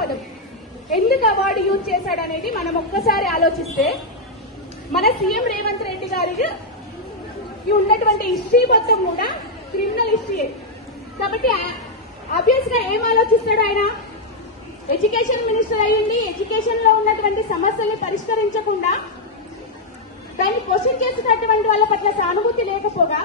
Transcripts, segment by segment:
పదం. ఎందుకు award use చేశాడనేది మనం ఒక్కసారి ఆలోచిస్తే మన సీఎం రేవంత్ రెడ్డి గారికి ఉన్నటువంటి హిస్టరీ మొత్తం కూడా క్రిమినల్ హిస్టరీ. కాబట్టి ఆబ్వియస్ గా ఏం ఆలోచిస్తాడు ఆయన? ఎడ్యుకేషన్ మినిస్టర్ అయ్యింది, ఎడ్యుకేషన్ లో ఉన్నటువంటి సమస్యల్ని పరిష్కరించకుండా దాన్ని క్వశ్చన్ చేస్తున్నటువంటి వాళ్ళ పట్ల సానుభూతి లేకపోగా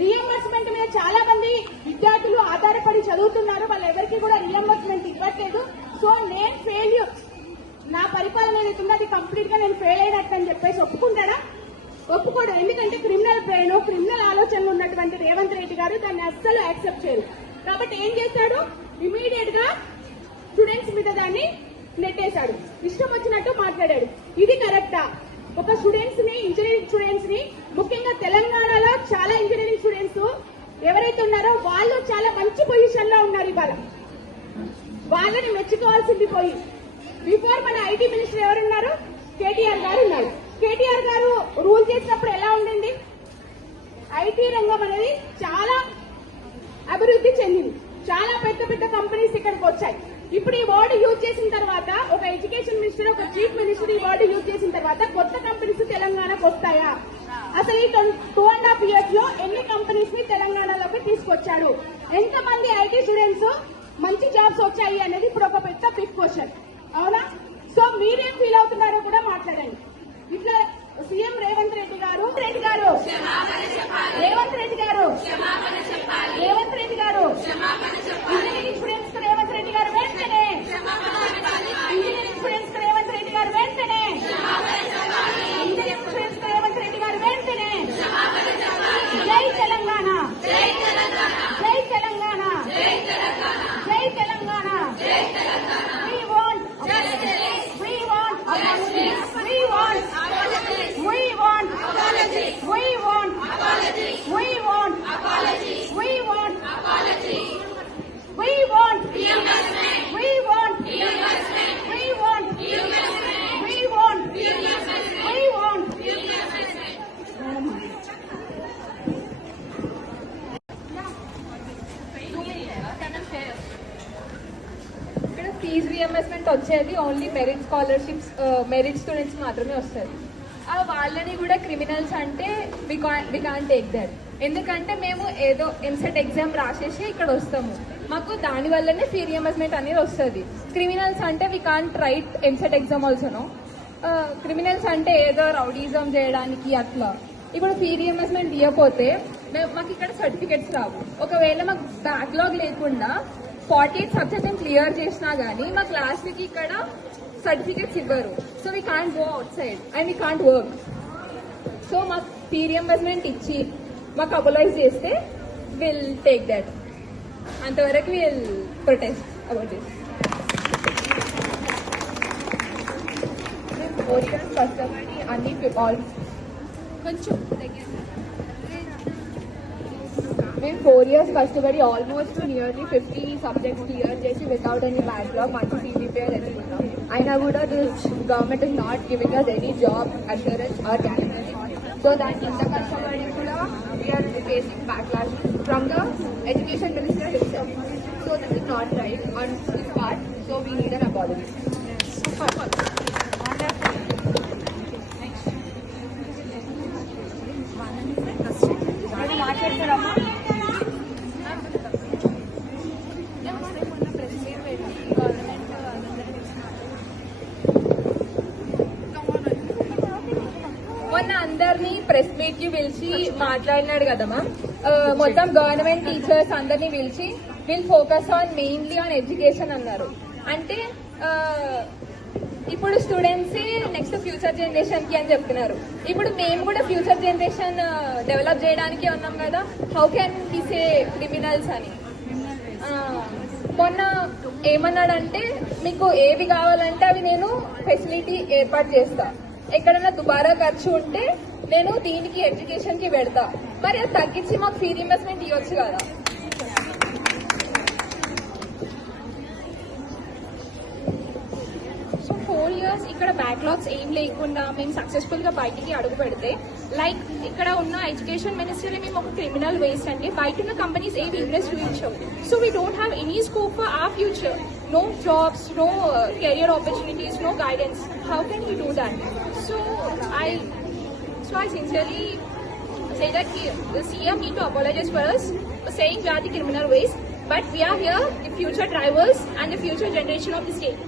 రీఎంబర్స్మెంట్ మీద చాలా మంది విద్యార్థులు ఆధారపడి చదువుతున్నారు. వాళ్ళు ఎవరికి కూడా రీఎంబర్స్మెంట్ ఇవ్వట్లేదు. సో నేను ఫెయిల్యూర్, నా పరిపాలన ఏదైతుందో అది కంప్లీట్ గా నేను ఫెయిల్ అయినట్టు అని చెప్పేసి ఒప్పుకుంటాడా? ఒప్పుకోడు. ఎందుకంటే క్రిమినల్ బ్రెయిన్, క్రిమినల్ ఆలోచనలు ఉన్నటువంటి రేవంత్ రెడ్డి గారు దాన్ని అస్సలు యాక్సెప్ట్ చేయరు. కాబట్టి ఏం చేస్తాడు? ఇమీడియట్ గా స్టూడెంట్స్ మీద దాన్ని నెట్టేశాడు, ఇష్టం వచ్చినట్టు మాట్లాడాడు. ఇది కరెక్టా? ఒక స్టూడెంట్స్ ని, ఇంజనీరింగ్ స్టూడెంట్స్ ని, ముఖ్యంగా తెలంగాణలో చాలా ఇంజనీరింగ్ స్టూడెంట్స్ ఎవరైతే ఉన్నారో వాళ్ళు చాలా మంచి పొజిషన్ లో ఉన్నారు. ఇవాళ వాళ్ళని మెచ్చుకోవాల్సింది పోయి బిఫోర్ మన ఐటీ మినిస్టర్ ఎవరున్నారు? కేటీఆర్ గారు ఉన్నారు. కేటీఆర్ గారు రూల్ చేసినప్పుడు ఎలా ఉండింది? ఐటీ రంగం అనేది చాలా అభివృద్ధి చెందింది, చాలా పెద్ద పెద్ద కంపెనీస్ ఇక్కడికి వచ్చాయి. ఇప్పుడు ఈ వర్డ్ యూజ్ చేసిన తర్వాత ఒక ఎడ్యుకేషన్ మినిస్టర్, ఒక చీఫ్ మినిస్టర్ ఈ వర్డ్ యూజ్ చేసిన తర్వాత కొత్త కంపెనీస్ తెలంగాణకు వస్తాయా? అసలు ఈ 2.5 years లో ఎన్ని కంపెనీస్ ని తెలంగాణలోకి తీసుకొచ్చాడు? ఎంతమంది ఐటీ స్టూడెంట్స్ మంచి జాబ్స్ వచ్చాయి అనేది ఇప్పుడు ఒక పెద్ద బిగ్ క్వశ్చన్. అవునా? సో మీరేం ఫీల్ అవుతున్నారో కూడా మాట్లాడండి. ఇట్లా సీఎం రేవంత్ రెడ్డి గారు ఇంజనీరింగ్ స్టూడెంట్స్ రేవంత్ రెడ్డి గారు వెంటనే ఇంజనీరింగ్ స్టూడెంట్స్ రేవంత్ రెడ్డి గారు వెంటనే ఇంజనీరింగ్ స్టూడెంట్స్ రేవంత్ రెడ్డి గారు వెంటనే జై తెలంగాణ, జై తెలంగాణ, జై తెలంగాణ, జై Telangana. We want justice. We want justice. We want apology. We want apology. We want apology. We want apology. We want apology. We want reimbursement. We want reimbursement. We want reimbursement. We want reimbursement. We want reimbursement. Fees reimbursement వచ్చేది only merit scholarships, merit students మాత్రమే వస్తుంది. వాళ్ళని కూడా criminals అంటే we can't take that. ఎందుకంటే మేము ఏదో EAMCET exam రాసేసి ఇక్కడ వస్తాము, మాకు దాని వల్లనే ఫీ రియంబర్స్మెంట్ అనేది వస్తుంది. క్రిమినల్స్ అంటే we can't write EAMCET exam ఆల్సోనో. క్రిమినల్స్ అంటే ఏదో రౌడీజం చేయడానికి అట్లా. ఇప్పుడు ఫీ రియంబర్స్మెంట్ ఇవ్వకపోతే మాకు ఇక్కడ సర్టిఫికెట్స్ రావు. ఒకవేళ మాకు బ్యాక్లాగ్ లేకుండా 48 సబ్జెక్ట్స్ క్లియర్ చేసినా గానీ మా క్లాస్కి ఇక్కడ సర్టిఫికెట్స్ ఇవ్వరు. So we can't go outside and we can't work. So మాకు ఫీ రియంబర్స్మెంట్ ఇచ్చి మాకు అబలైజ్ చేస్తే విల్ టేక్ దట్. అంతవరకు will protest about this. 4 years కష్టపడి అన్ని కొంచెం మేము 4 years కష్టపడి ఆల్మోస్ట్ నియర్లీ 50 సబ్జెక్ట్స్ క్లియర్ చేసి వితౌట్ ఎనీ బ్యాక్లాగ్ మంచి CGPA తెచ్చుకున్నాం. అయినా కూడా this government is not giving us any job assurance or candidate. So దానికి ఇంత కష్టపడి కూడా we are facing backlog from the education minister himself. So this is not right on this part. So we need an apology. మాట్లాడతారమ్మా? మొన్న అందరినీ press meet కి పిలిచి మాట్లాడినాడు కదమ్మా. మొత్తం గవర్నమెంట్ టీచర్స్ అందరినీ పిలిచి will focus on mainly on education అన్నారు. అంటే ఇప్పుడు స్టూడెంట్స్ నెక్స్ట్ ఫ్యూచర్ జనరేషన్ కి అని చెప్తున్నారు. ఇప్పుడు మేము కూడా ఫ్యూచర్ జనరేషన్ డెవలప్ చేయడానికి ఉన్నాం కదా. How can we say criminals అని? మొన్న ఏమన్నాడంటే మీకు ఏవి కావాలంటే అవి నేను ఫెసిలిటీ ఏర్పాటు చేస్తా, ఎక్కడైనా దుబారా ఖర్చు ఉంటే నేను దీనికి ఎడ్యుకేషన్ కి పెడతా. మరి అది తగ్గించి మాకు ఫీ రీయింబర్స్మెంట్ ఇవ్వచ్చు కదా. సో 4 years ఇయర్స్ ఇక్కడ బ్యాక్లాగ్స్ ఏం లేకుండా మేము సక్సెస్ఫుల్ గా బయటికి అడుగు పెడితే లైక్ ఇక్కడ ఉన్న ఎడ్యుకేషన్ మినిస్టర్ మేము ఒక క్రిమినల్ వేస్ట్ అండి. బయట ఉన్న కంపెనీస్ ఏమి ఇన్వెస్ట్ చూపించవు. So we don't have any scope for our future. No jobs, no career opportunities, no guidance. How can we do that? So I sincerely say that the CM need to apologize for us for saying we are the criminal waste, but we are here, the future drivers and the future generation of the state.